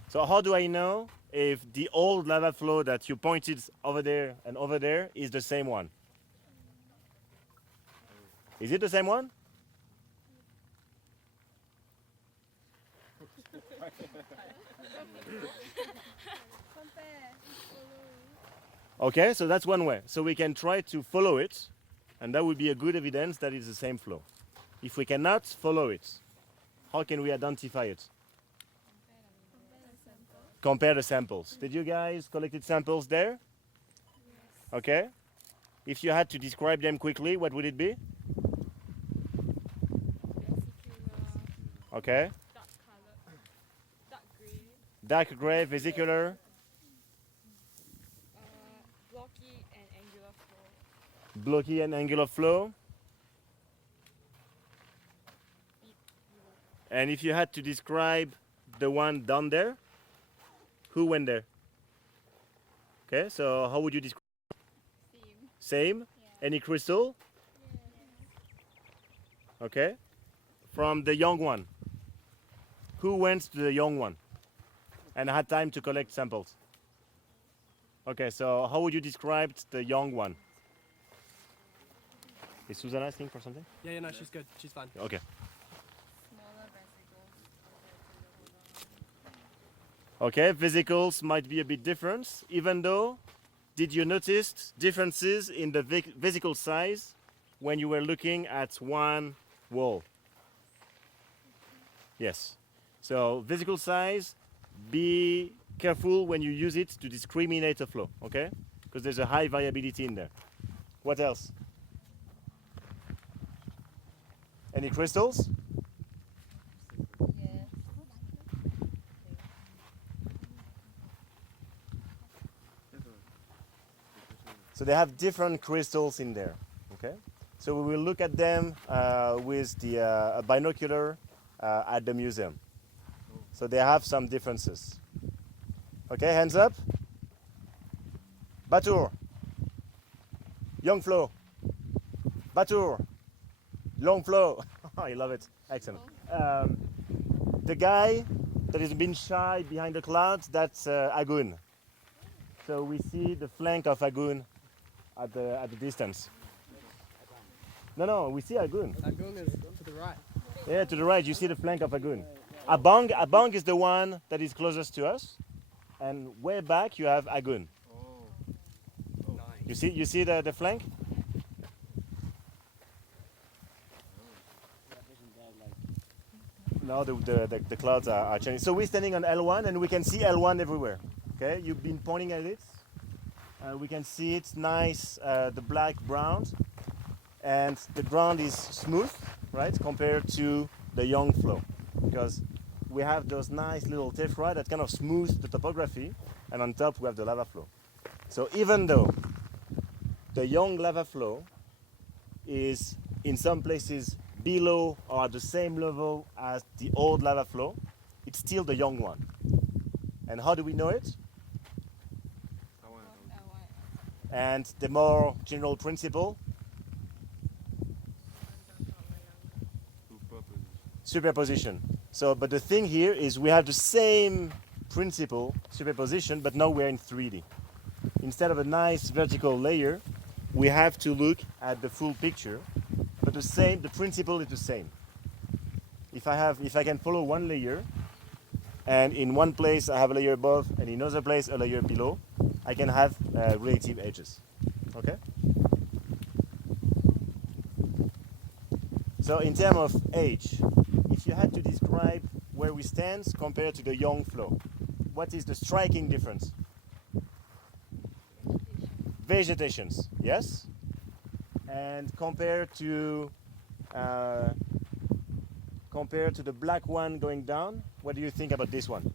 So how do I know if the old lava flow that you pointed over there and over there is the same one? Is it the same one? Compare. Okay, so that's one way. So we can try to follow it, and that would be a good evidence that it's the same flow. If we cannot follow it, how can we identify it? Compare the samples. Did you guys collected samples there? Okay. If you had to describe them quickly, what would it be? Vesicular, Okay. dark color, dark green, Dark gray, vesicular, blocky and angular flow. blocky and angular flow. And if you had to describe the one down there, who went there? Okay, so how would you describe? Same. Same? Any crystal? Okay. From the young one. Who went to the young one and had time to collect samples? Okay, so how would you describe the young one? Is Susanna asking for something? Yeah, no, she's good. She's fine. Okay. Smaller vesicles. Okay, vesicles might be a bit different, even though, did you notice differences in the vesicle size when you were looking at one wall? Yes. So vesicle size, be careful when you use it to discriminate a flow, okay? Because there's a high variability in there. What else? Any crystals? Yes. So they have different crystals in there, okay? So we will look at them with the binocular at the museum. So they have some differences. Okay, hands up. Batur. Young flow. Batur. Long flow. I love it. Excellent. The guy that has been shy behind the clouds, that's Agun. So we see the flank of Agun at the distance. No, we see Agun. Agung is to the right. Yeah, to the right, you see the flank of Agun. Abang is the one that is closest to us, and way back you have Agun. Nice. You see the flank? No, the clouds are changing. So we're standing on L1 and we can see L1 everywhere. Okay, you've been pointing at it. We can see it nice, the black brown, and the ground is smooth, right, compared to the young flow, because we have those nice little tephra that kind of smooth the topography, and on top we have the lava flow. So even though the young lava flow is in some places below or at the same level as the old lava flow, it's still the young one. And how do we know it? And the more general principle, superposition. So, but the thing here is we have the same principle, superposition, but now we're in 3D. Instead of a nice vertical layer, we have to look at the full picture, but the principle is the same. If I can follow one layer, and in one place I have a layer above, and in another place a layer below, I can have relative edges. Okay? So in terms of age, if you had to describe where we stand compared to the young flow, what is the striking difference? Vegetations, yes? And compared to the black one going down, what do you think about this one?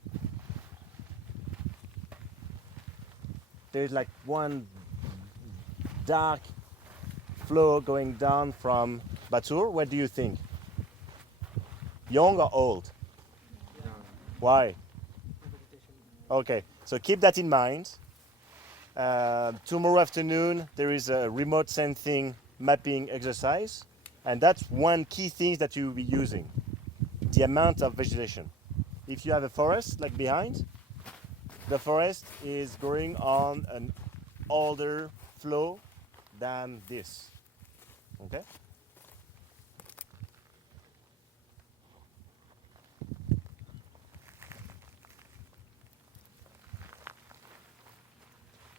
there's like one dark flow going down from Batur. What do you think? Young or old? Why? Okay, so keep that in mind. Tomorrow afternoon there is a remote sensing mapping exercise, and that's one key thing that you will be using, the amount of vegetation. If you have a forest like behind, the forest is growing on an older flow than this. Okay?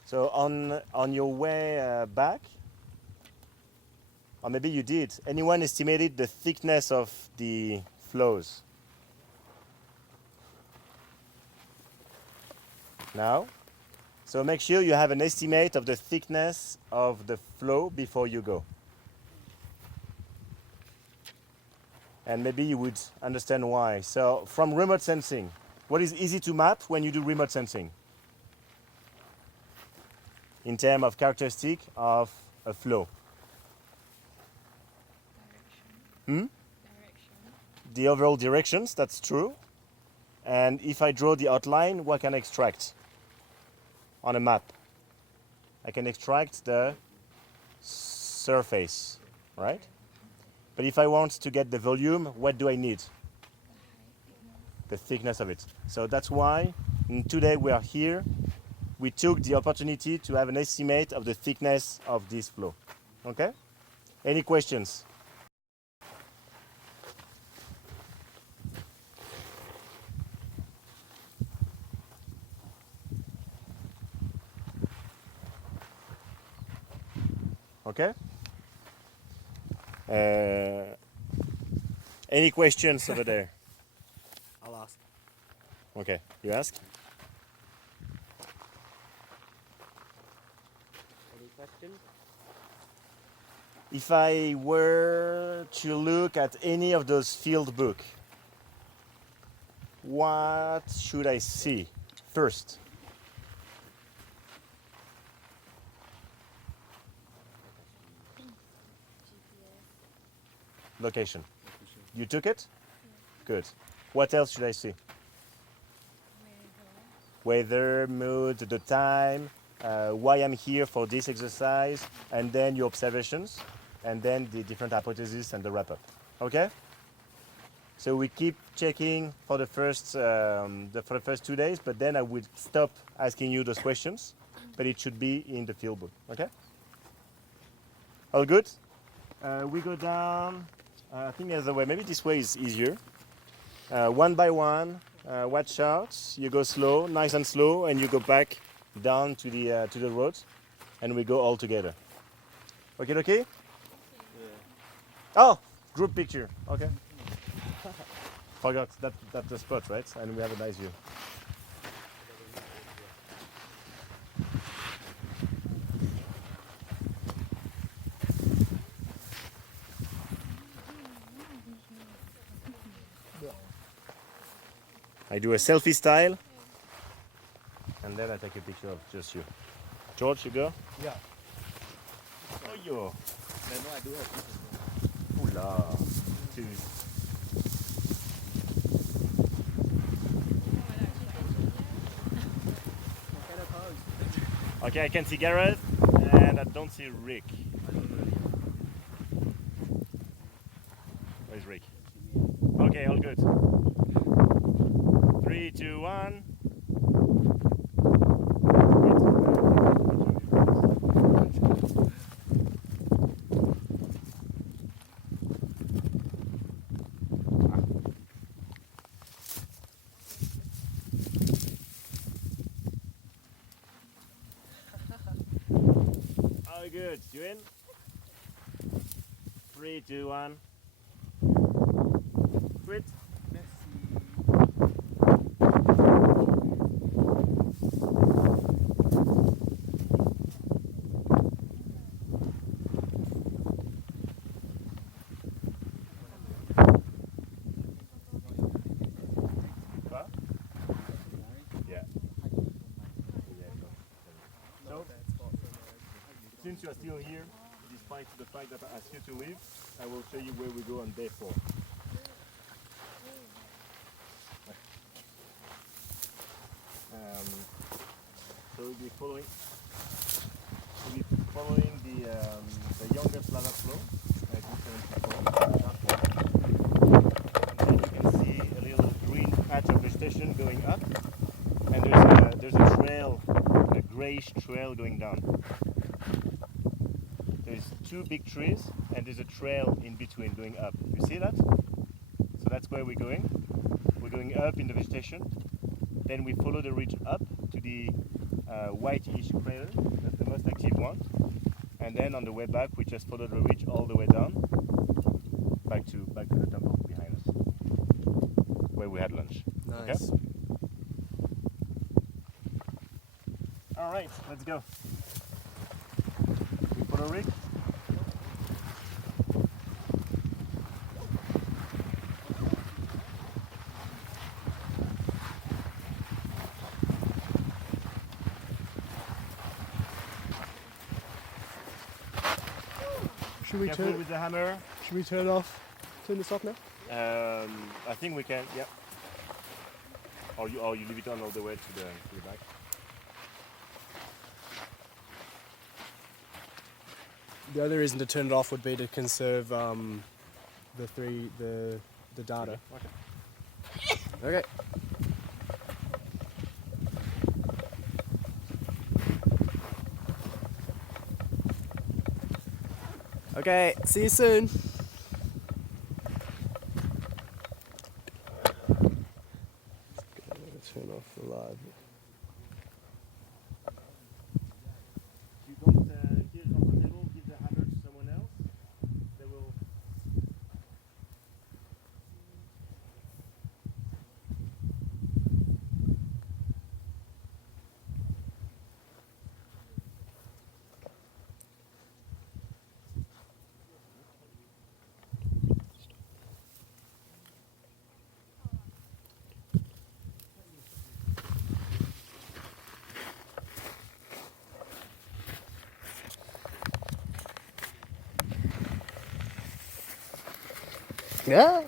So on your way back, or maybe you did, anyone estimated the thickness of the flows? Now? So make sure you have an estimate of the thickness of the flow before you go. And maybe you would understand why. So from remote sensing, what is easy to map when you do remote sensing? In terms of characteristic of a flow. Direction. The overall directions, that's true. And if I draw the outline, what can I extract on a map? I can extract the surface, right? But if I want to get the volume, what do I need? The thickness of it. So that's why today we are here. We took the opportunity to have an estimate of the thickness of this flow. Okay? Any questions? Okay? Any questions over there? I'll ask. Okay, you ask? Any questions? If I were to look at any of those field books, what should I see first? Location. You took it? Good. What else should I see? Weather, mood, the time, why I'm here for this exercise, and then your observations, and then the different hypotheses and the wrap-up. Okay? So we keep checking for the first 2 days, but then I will stop asking you those questions, but it should be in the field book. Okay? All good? We go down. I think the other way. Maybe this way is easier. One by one. Watch out. You go slow, nice and slow, and you go back down to the road, and we go all together. Okay, okay? Yeah. Oh, group picture. Okay. Forgot that's the spot, right? And we have a nice view. I do a selfie style, and then I take a picture of just you. George, you go? Yeah. Oh, yo. I know I do have this. Oula. Okay, I can see Gareth, and I don't see Rick. Where's Rick? Okay, all good. 3, 2, 1. All good. You in? 3, 2, 1. Quit. since you are still here, despite the fact that I asked you to leave, I will show you where we go on day 4. So we'll be following the youngest lava flow, as you can see. And then you can see a little green patch of vegetation going up, and there's a trail, a grayish trail going down. There's 2 big trees, and there's a trail in between going up. You see that? So that's where we're going. We're going up in the vegetation. Then we follow the ridge up to the whitish crater. That's the most active one. And then on the way back, we just follow the ridge all the way down, back to the temple behind us, where we had lunch. Nice. Okay? All right, let's go. We follow Rick. Careful with the hammer. Should we turn this off now? I think we can, yeah. Or you leave it on all the way to the back. The other reason to turn it off would be to conserve the data. Okay. Okay. Okay, see you soon. Turn off the live. If you don't feel comfortable, give the hammer to someone else. They will. Yeah.